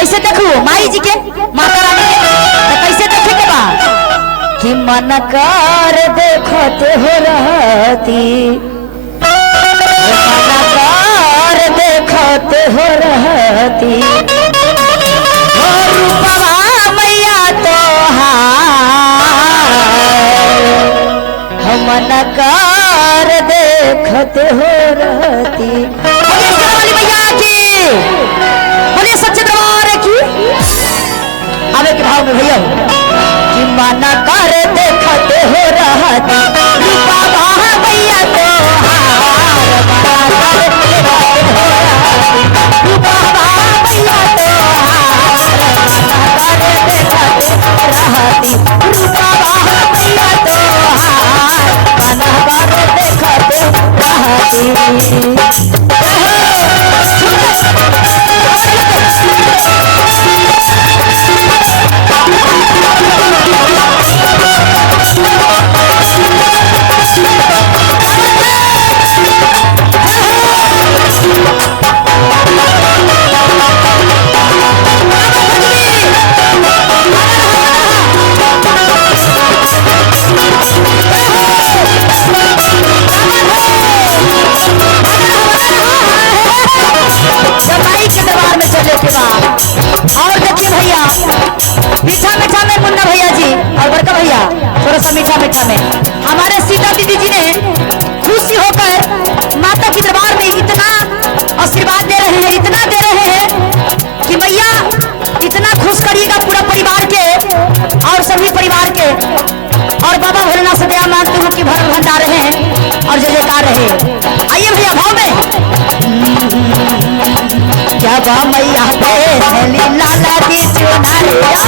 कैसे देखू माई जी के माता रानी के तो कैसे देखे के बा कि मन कर देखते हो रहती मन कर देखते हो रहती रूपवा मैया तो मन कर देखते हो रहती वाली मैया की बोलिए सच्चे दरबार की आवे के भाव में भैया कि मन कर देखते हो रहती रूपवा मैया तो और देखिए भैया मीठा मीठा में मुन्ना भैया जी और बड़का भैया थोड़ा सा मीठा मीठा में हमारे सीता दीदी जी ने खुशी होकर माता के दरबार में इतना आशीर्वाद दे रहे हैं इतना दे रहे हैं कि मैया इतना खुश करिएगा पूरा परिवार के और सभी परिवार के और बाबा भोलेनाथ से दया मांगते हो कि भर भंडा रहे हैं और जय जयकार रहे। आइए भैया भाव में जब मैया पे लाला की चुनरिया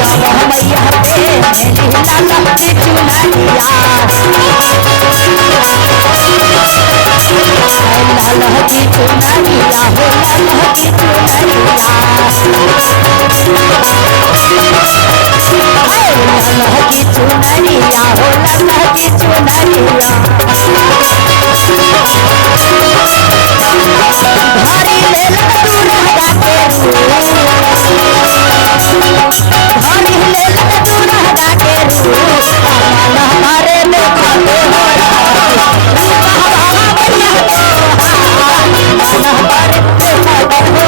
जब मैया पे लाला की चुनरिया लाला की चुनरिया हो लाला की चुनरिया लाला की चुनरिया हो लाला की चुनरिया भारी ले तू रहगा के भारी ले तू रहगा के हमारे में खाते हो हमारे में खाते हो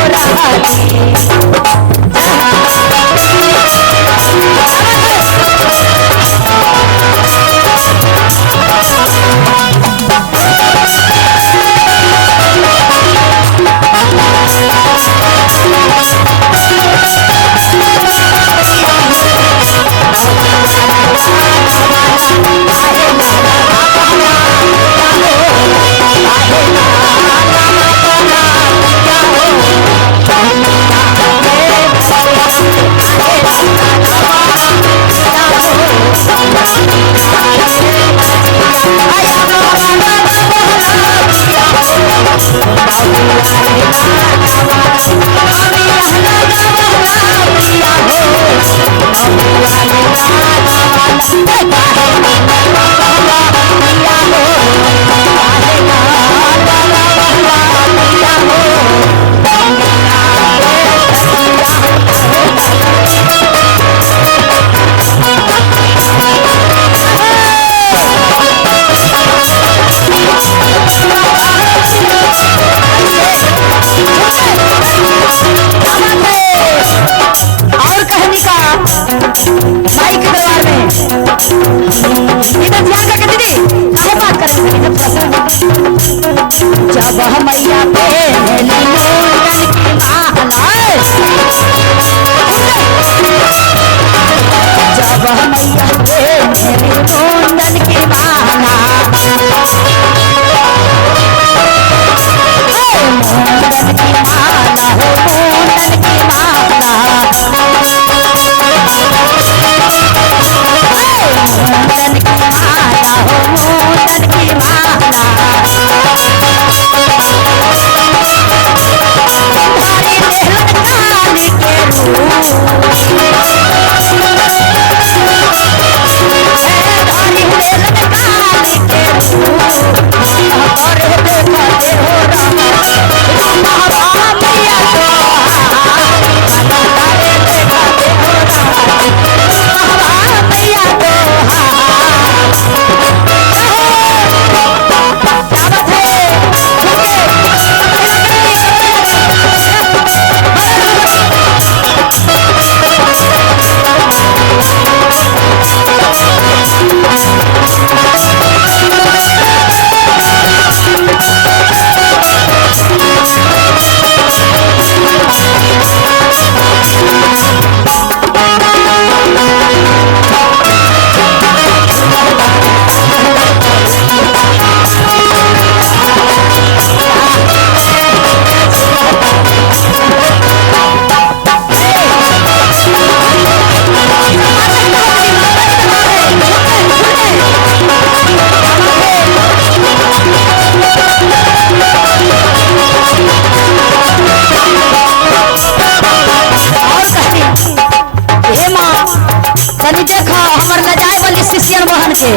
क्रिश्चियन मोहन के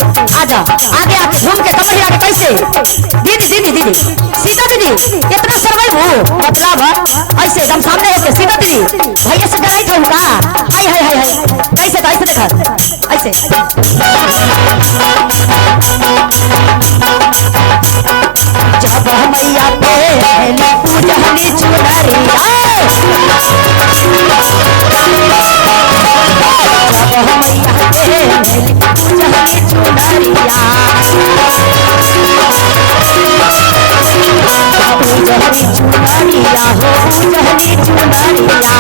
आजा आगे आके घूम के कमर हिला के कैसे दीदी दीदी दीदी सीता दीदी इतना सरवाइव हो मतलब ऐसे एकदम सामने होके सीता दीदी भैया से डराई था का हाय हाय हाय हाय कैसे कैसे देखा ऐसे जब मैया पे पूजनी चुनरिया पूजनी चुनरिया पूजनी चुनरिया हो पूजनी चुनरिया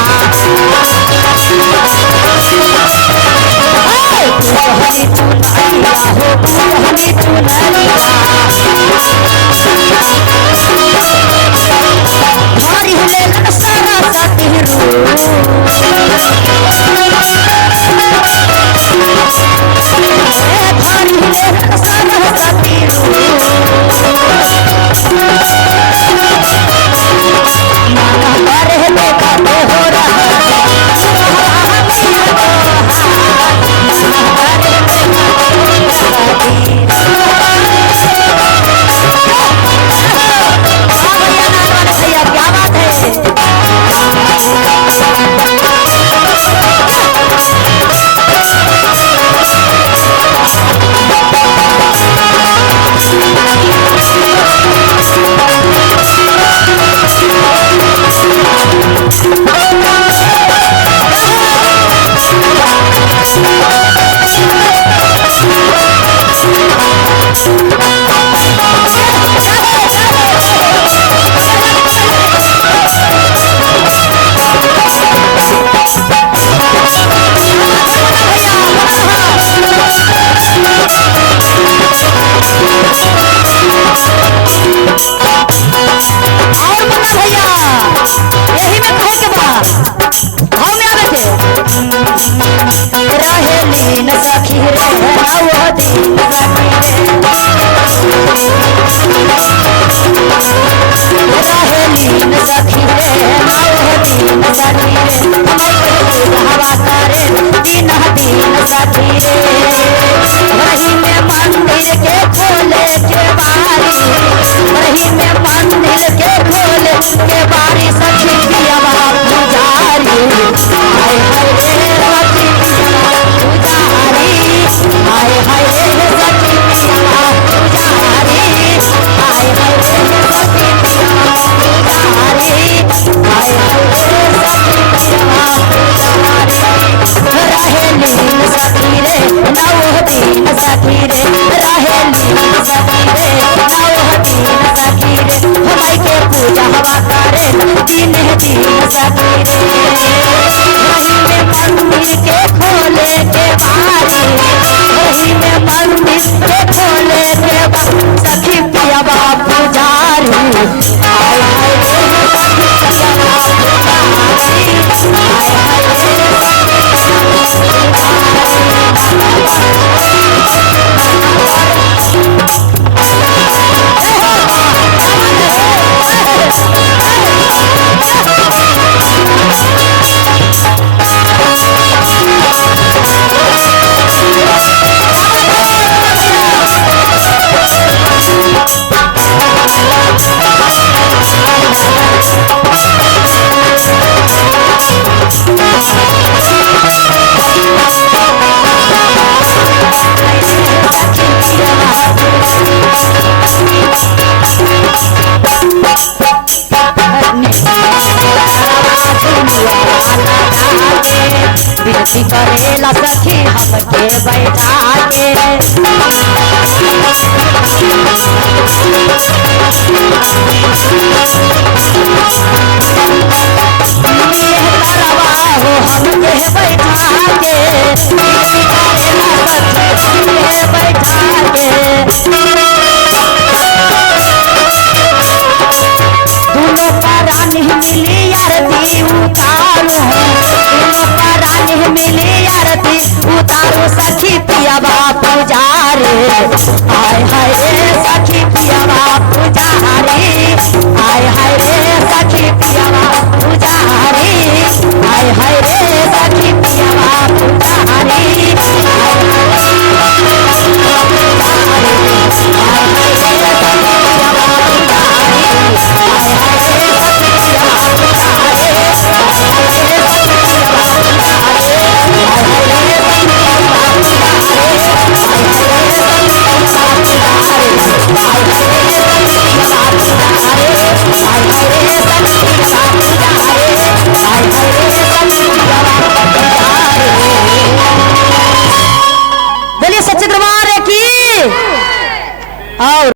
पूजनी चुनरिया हो पूजनी चुनरिया भारी ले सारा सतिरू भारी ले सारा सतिरू माना करे देखा तो हो रहा भैया क्या बात है विनती करेला सखी हमके बैठा के हो हमके बैठा के विनती करेला सखी